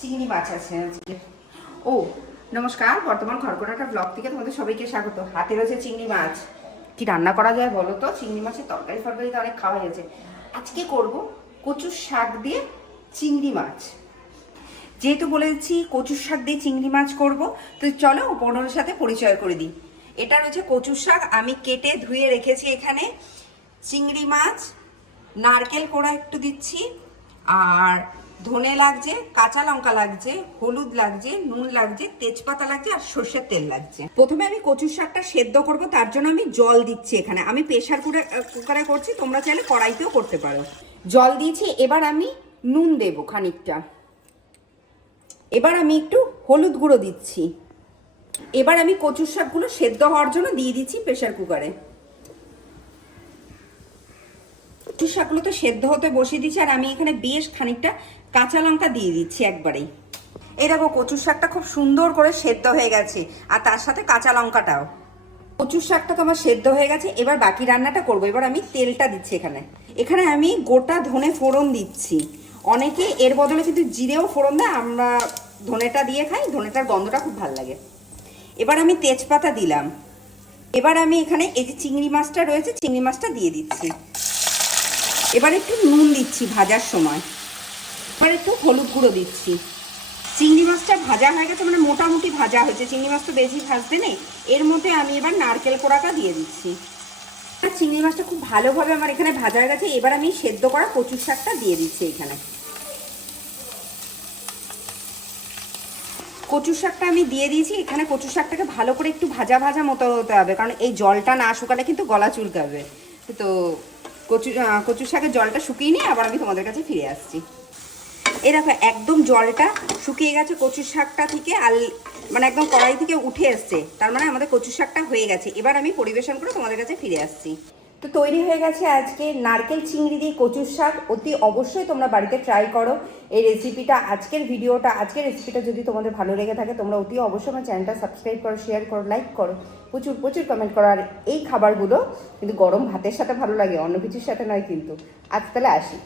চিংড়ি মাছ আছে আজকে। ও, নমস্কার, বর্তমান খড়কোটাটা ব্লগ থেকে তোমাদের সবাইকে স্বাগত। হাতে রয়েছে চিংড়ি মাছ। কি রান্না করা যায় বলো তো? চিংড়ি মাছের তরকারি ফরকারি তো অনেক খাওয়া হয়েছে আজকে করব কচুর শাক দিয়ে চিংড়ি মাছ। যেহেতু বলেছি কচুর শাক দিয়ে চিংড়ি মাছ করব, তো চলো পনেরোর সাথে পরিচয় করে দিই। এটা রয়েছে কচুর শাক। আমি কেটে ধুয়ে রেখেছি এখানে চিংড়ি মাছ। নারকেল কোড়া একটু দিচ্ছি। আর ধনে লাগছে, কাঁচা লঙ্কা লাগছে, হলুদ লাগছে, নুন লাগছে, তেজপাতা লাগছে আর সর্ষের তেল লাগছে। প্রথমে আমি কচুর শাকটা সেদ্ধ করব, তার জন্য আমি জল দিচ্ছি এখানে। আমি প্রেশার কুকারে করছি, তোমরা চাইলে কড়াইতেও করতে পারো। জল দিয়েছি, এবার আমি নুন দেবো খানিকটা। এবার আমি একটু হলুদ গুঁড়ো দিচ্ছি। এবার আমি কচুর শাকগুলো সেদ্ধ হওয়ার জন্য দিয়ে দিচ্ছি প্রেশার কুকারে। কচুর শাকগুলো তো সেদ্ধ হতে বসিয়ে দিচ্ছি আর আমি এখানে বেশ খানিকটা কাঁচা লঙ্কা দিয়ে দিচ্ছি একবারেই। এই দেখো কচুর শাকটা খুব সুন্দর করে সেদ্ধ হয়ে গেছে, আর তার সাথে কাঁচা লঙ্কাটাও। কচুর শাকটা তো আমার সেদ্ধ হয়ে গেছে, এবার বাকি রান্নাটা করব। এবার আমি তেলটা দিচ্ছি এখানে। এখানে আমি গোটা ধনে ফোড়ন দিচ্ছি। অনেকে এর বদলে কিন্তু জিরেও ফোড়ন দেয়, আমরা ধনেটা দিয়ে খাই, ধনেটার গন্ধটা খুব ভালো লাগে। এবার আমি তেজপাতা দিলাম। এবার আমি এখানে এই যে চিংড়ি মাছটা রয়েছে, চিংড়ি মাছটা দিয়ে দিচ্ছি। এবার একটু নুন দিচ্ছি ভাজার সময়। এবার একটু হলুদ গুঁড়ো দিচ্ছি। চিংড়ি মাছটা ভাজা হয়ে গেছে মানে মোটামুটি ভাজা হয়েছে। চিংড়ি মাছ তো বেশি ভাজতে নেই। এর মধ্যে আমি এবার নারকেল কোড়াটা দিয়ে দিচ্ছি। আর চিংড়ি মাছটা খুব ভালোভাবে আমার এখানে ভাজা হয়ে গেছে। এবার আমি সেদ্ধ করা কচুর শাকটা দিয়ে দিচ্ছি এখানে। কচুর শাকটা আমি দিয়ে দিয়েছি। এখানে কচুর শাকটাকে ভালো করে একটু ভাজা ভাজা মতো হতে হবে। কারণ এই জলটা না শুকালে কিন্তু গলা চুলকাবে। তো কচু কচু শাকের জলটা শুকিয়ে নিয়ে আবার আমি তোমাদের কাছে ফিরে আসছি। এ দেখো, একদম জলটা শুকিয়ে গেছে কচু শাকটা থেকে আল মানে একদম কড়াই থেকে উঠে এসছে। তার মানে আমাদের কচু শাকটা হয়ে গেছে। এবার আমি পরিবেশন করে তোমাদের কাছে ফিরে আসছি। তো তৈরি হয়ে গেছে আজকে নারকেল চিংড়ি দিয়ে কচুর শাক। অতি অবশ্যই তোমরা বাড়িতে ট্রাই করো। এই রেসিপিটা আজকের ভিডিওটা আজকের রেসিপিটা যদি তোমাদের ভালো লেগে থাকে, তোমরা অতি অবশ্যই আমার চ্যানেলটা সাবস্ক্রাইব করো শেয়ার করো লাইক করো। প্রচুর প্রচুর কমেন্ট করো। আর এই খাবারগুলো কিন্তু গরম ভাতের সাথে ভালো লাগে, অন্য কিছুর সাথে নয় কিন্তু। আজ তাহলে আসি।